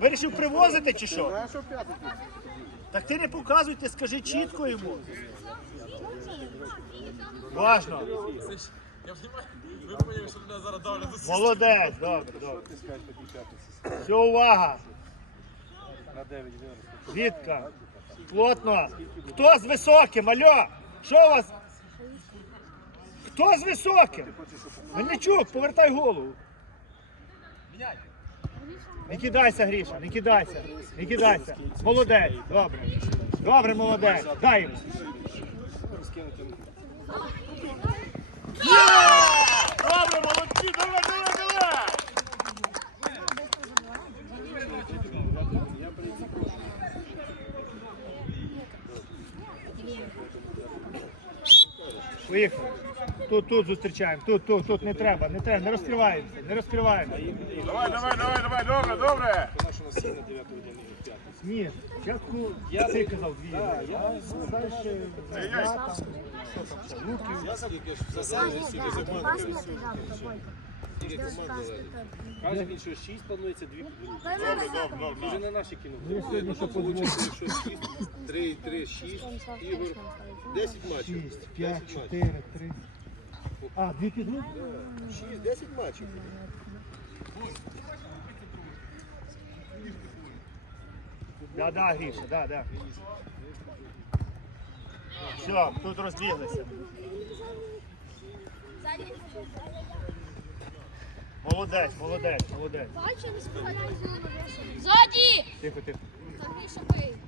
Вирішив привозити чи що? Так ти не показуйте, скажи чітко йому. Важно. Я понимаю, ви поняли, що мене зараз давлять за Молодець, добре, добре. Все, увага. На 9 виросте. Вітка. Плотно. Хто з високим? Альо? Що у вас? Хто з високим? Мельничук, повертай голову. Не кидайся, Гріша, не кидайся. Не кидайся. Молодець. Добре. Добре, молодець. Дай йому. Добре, молодці, давай, давай, давай. Поїхали. Тут, тут зустрічаємо. Тут, тут, тут не треба, не треба, не розкриваємося, не розкриваємося. Давай, давай, давай, давай, добре, добре. Вона що на 7 на 9 годині п'ятий. Ні, спочатку я ти казав дві. Так, я. Каже він, що 6 планується 2 Добре, добре, добре. Вже на наші. Ви що Получиться, що 6, 3, 3, 6, ігор, 10 матчів. 6, 5, 4, 3. А, дві підгрупи? 6, 10 матчів. Да, да, Гріша, да, да. Все, тут розбіглися. Молодець, молодець, молодець. Ззаді! Тихо, тихо.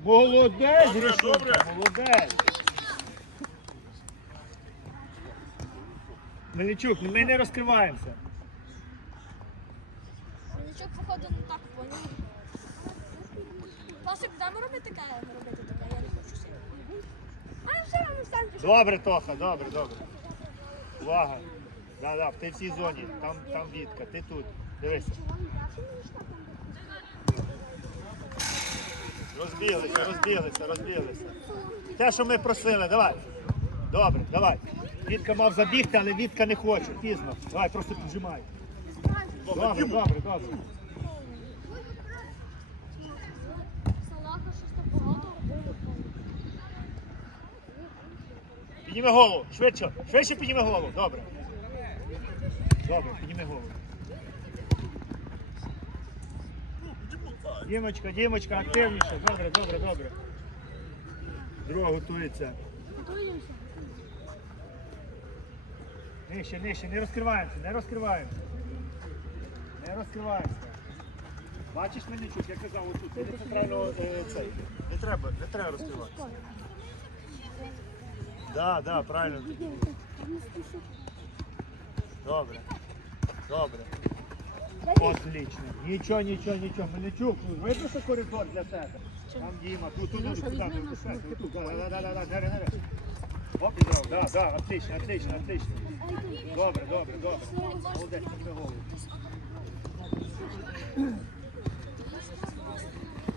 Молодець, Добре, молодець. Мельничук, ми не розкриваємося. Нічого, походу, не так поняв. Пасик, дамо робити таке, робити таке, я не хочу сильно. А все, ми встаньте. Добре, Тоха, добре, добре. Увага. Да, да, ти в цій зоні, там, там Вітка, ти тут. Дивися. Розбіглися, розбіглися, розбіглися. Те, що ми просили, давай. Добре, давай. Вітка мав забігти, але Вітка не хоче. Пізно. Давай, просто піджимай. Добре, добре, добре. Підніми голову. Швидше. Швидше підніми голову. Добре. Добре, підніми голову. Дімочка, Дімочка, активніше. Добре, добре, добре. Друга готується. Готуємося. Нижче, нижче, не розкриваємося, не розкриваємося. Не розкриваємося. Бачиш Мельничук, я казав, отут, це не центрально е, цей. Не треба, не треба розкриватися. Да, да, правильно. Добре. Добре. Отлично. Нічого, нічого, нічого. Мельничук, що коридор для себе. Там Діма, тут, тут, тут, тут, тут, тут, тут, да, да, да, да, да, да, да. Оп, здорово, да, да, отлично, отлично, отлично. Добре, добре, добре. Молодець.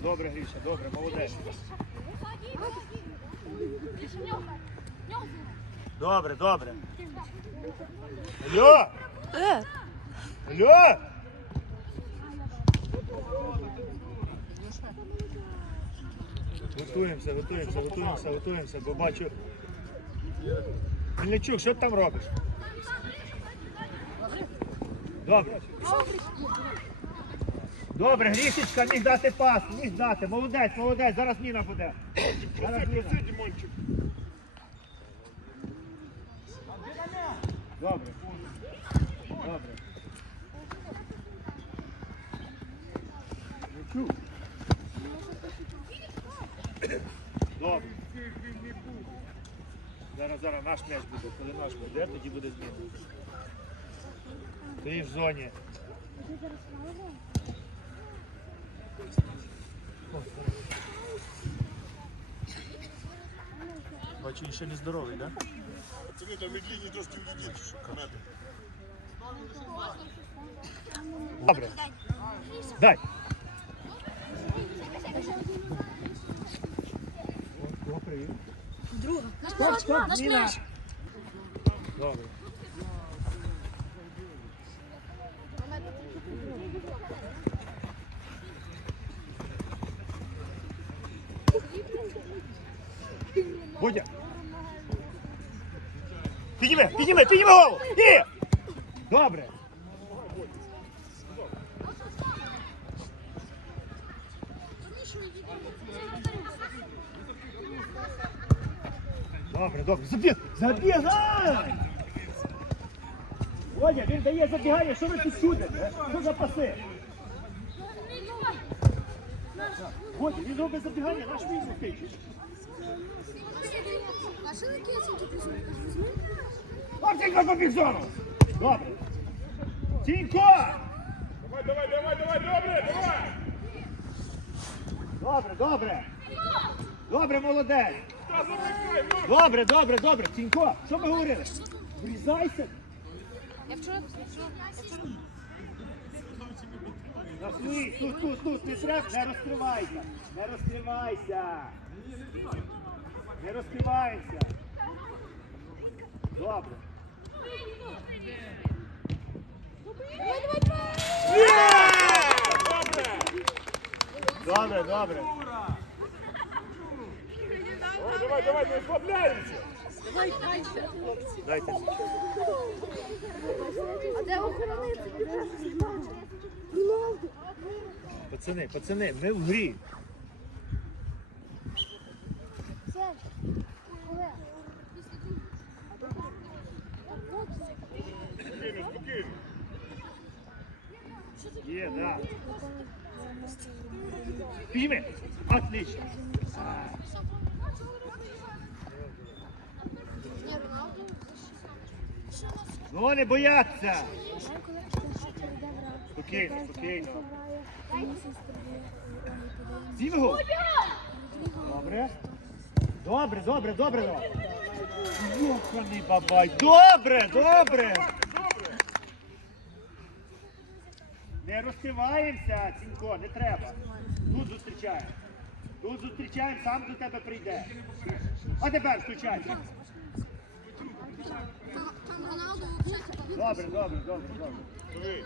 Добре, Гріша, добре, молодець. Добре, добре. Алло! Алло! Готуємося, готуємося, готуємося, готуємося, бо бачу. Мельничук, що ти там робиш? Добре. Добре, Грішечка міг дати пас, міг дати. Молодець, молодець, зараз міна буде. Зараз міна. Добре. Добре. Добре. Зараз, зараз наш м'яч буде. Коли наш буде, тоді буде зміна. Ти в зоні. Бачу, він ще не здоровий, так? Да? Пацани, там медлінні трошки в людей, що комети. Добре. Дай. О, кого привів? Друга. Наш Стоп, стоп, наш Ніна. м'яч. Добре. Будя. Підніми, підніми, підніми голову! І! Добре. Добре, добре. Забіг! Забігай! Водя, він дає забігання, що ви тут чудите? Що за паси? Водя, він робить забігання, наш він тичить. А що таке оцінки призові? Візьми. Оптика по бікзону! Добре. Тінько! Давай, давай, давай, давай, добре, давай! Добре, добре. Добре, молодець. Ну! Добре, добре, добре. Тінько, що ми говорили? Врізайся. Я вчора, тут, тут, тут, не треба, не розкривайся. Не розкривайся. Не розкривайся. Добре. Добре, добре. Давай, давай, давай, не розслабляємося! Дайте. А де охоронити? Пацани, пацани, ми в грі. Сядь. Олег. Спокійно, спокійно. Є, да. Підніми. Отлично. Ну, не бояться. Спокійно, спокійно. Зінгу. Добре. Добре, добре, добре. Йоханий бабай. Добре, добре. Не розкриваємося, Цінко, не треба. Тут зустрічаємо. Тут зустрічаємо, сам до тебе прийде. А тепер типа Добре, добре, добре, добре.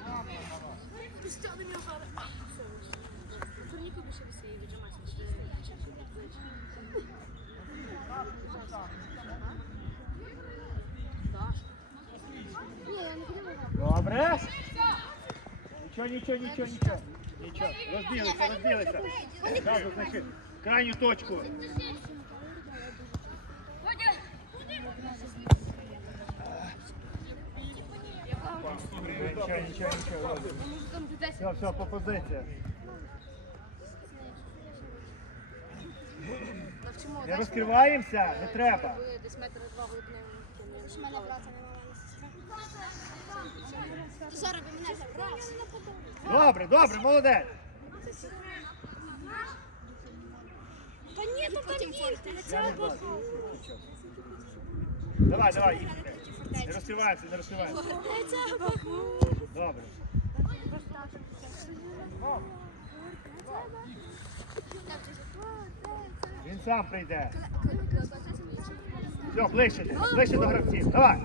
Добре. Нічого, нічого, нічого, нічого. Нічого. Розділися, розділися. Зразу, значить, крайню точку. Нічого, нічого, нічого. Все, все, по позиціях. Не розкриваємося, не треба. Десь метр два глибини. Добре, добре, молодець. Та ні, то там Я. Давай, давай. Не розкриваємося, не розкриваємося. Добре. Він сам прийде. Все, ближче, ближче до гравців. Давай.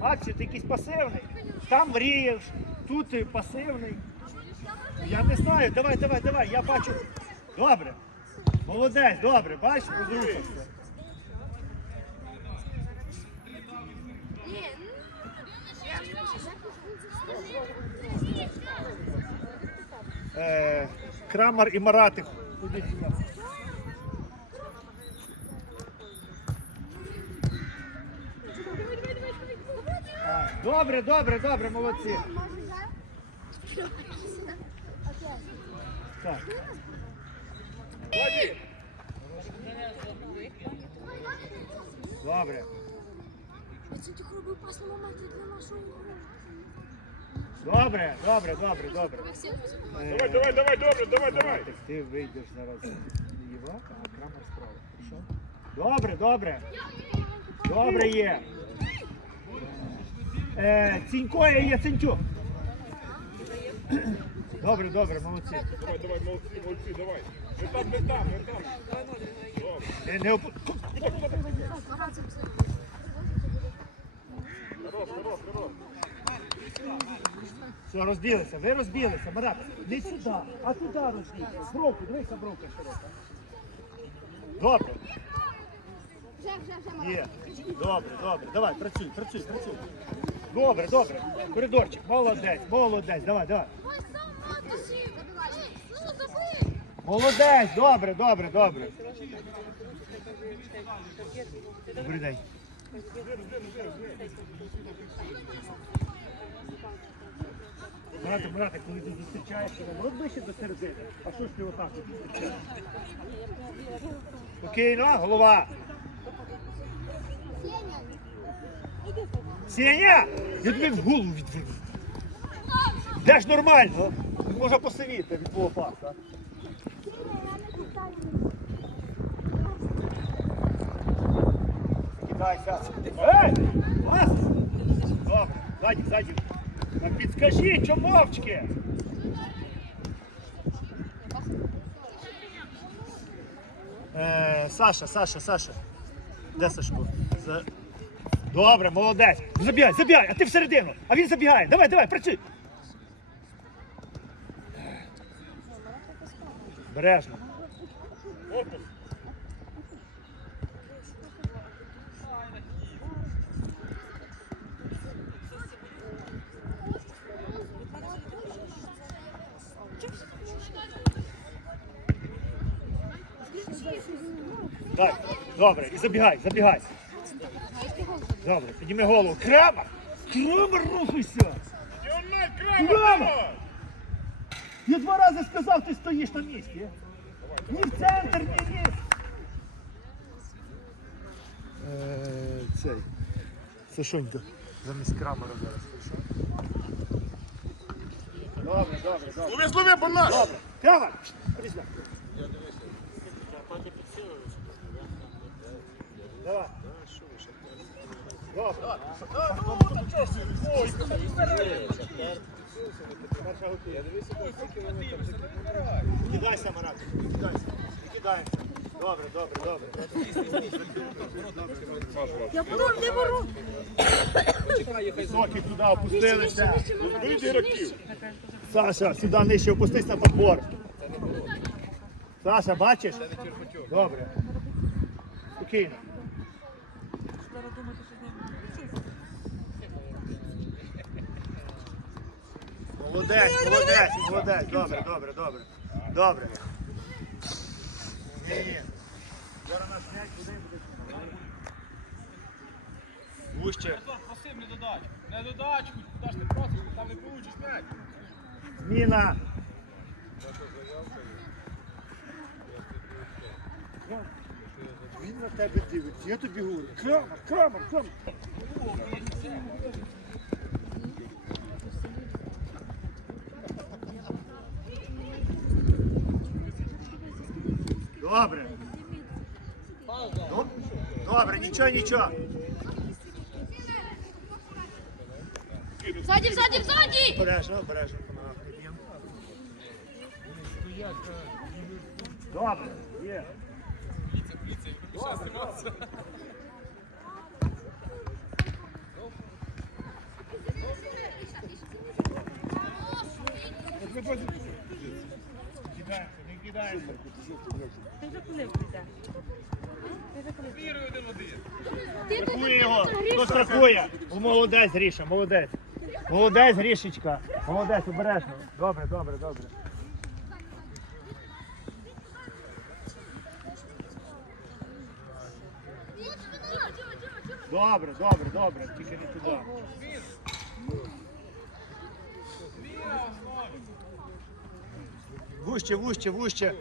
Бачиш, ти якийсь пасивний. Там мрієш, тут ти пасивний. Я не знаю, давай, давай, давай, я бачу. Добре. Молодець, добре, бачиш, розрушився. Е, Крамар і Маратик. Ходіть сюди. А, Добре, добре, добре, молодці. Так. Добре. Добре, добре, добре, добре. Е, давай, давай, давай, добре, давай, давай. Так ти вийдеш зараз ліва, а крамер справа. Добре, добре. Добре є. Е, Цінько і Яценчук. Добре, добре, молодці. Давай, давай, молодці, молодці, давай. Не там, не там, не там. Не, не оп... Хорош, хорош, хорош. Все, розділися, ви розділися, Марат. Не сюди, а туди розділися. Бровку, дивися, бровка широка. Добре, Вже, вже, вже, Марат. є. Добре, добре. Давай, працюй, працюй, працюй. Добре, добре. Коридорчик, молодець, молодець. Давай, давай. Ну. Молодець, добре, добре, добре. Добрий день. Брате, брате, коли ти зустрічаєшся, народ ближче до середини. А що ж ти отак от зустрічаєш? Спокійно, голова. Сеня! Я тобі в голову відверну. Де ж нормально? Можна посивіти від твого паса. Кидайся. Ей! Добре, ззаді, підскажіть, чому мовчки? Е, Саша, Саша, Саша. Де Сашко? За... Добре, молодець. Забігай, забігай, а ти всередину. А він забігає. Давай, давай, працюй. Бережно. Так, добре, і забігай, забігай. Добре, підніми голову. Крамер! Крамер, рухайся! Крамер! крама! Я два рази сказав, ти стоїш на місці. Ні в центр, ні ні. Е, цей. Сашонька. Замість крамера зараз. Добре, добре, добре. Лови, лови, бо наш! Добре. Крамер! Давай. Кидайся, Марат, кидайся. Не кидаємося. Добре, добре, добре. Високі туди опустилися. Вийди ігроків. Саша, сюди нижче опустись на подбор. Саша, бачиш? Добре. Спокійно. Молодець, молодець, молодець. Добре, добре, добре. Добре. Ні, ні. Зараз наш м'яч куди буде? Вуще. Просив не додачу. Не додачу, куди ж ти просиш, там не получиш м'яч. Зміна. Він на тебе дивиться, я тобі говорю. Крамер, крамер, крамер. Добре. Ну, Добре, нічого, нічого. Ззаді, ззаді, ззаді! Обережно, обережно, помагав. Добре, Є. Кидаємося, не кидаємося. Вірую один один. Страхує його. Молодець, Гріша, молодець. Молодець, Грішечка. Молодець, обережно. Добре, добре, добре. Добре, добре, добре. Тільки не туди. Вуще, вуще, вуще.